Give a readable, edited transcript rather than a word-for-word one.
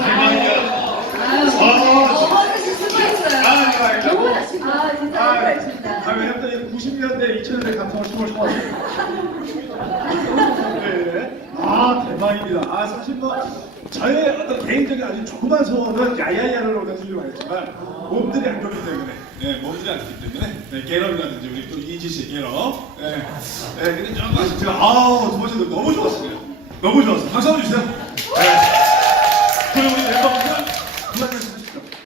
대박이야. 어머니 수고했어요. 너무 잘하시고. 진짜 잘하십니다. 왜냐면 90년대, 2000년대 감성을 춤을 춰왔어요. 네. 대박입니다. 사실 뭐 저의 어떤 개인적인 아주 조그만 소원은 야야야를 오다시기로 하겠지만 몸들이 안 좋기 때문에 몸들이 안 좋기 때문에 갤럽이라든지 우리 또 이지씨 갤럽 근데 좀 아쉽지만 두 번째도 너무 좋았어요. 너무 좋았어요. 박수 한번 주세요.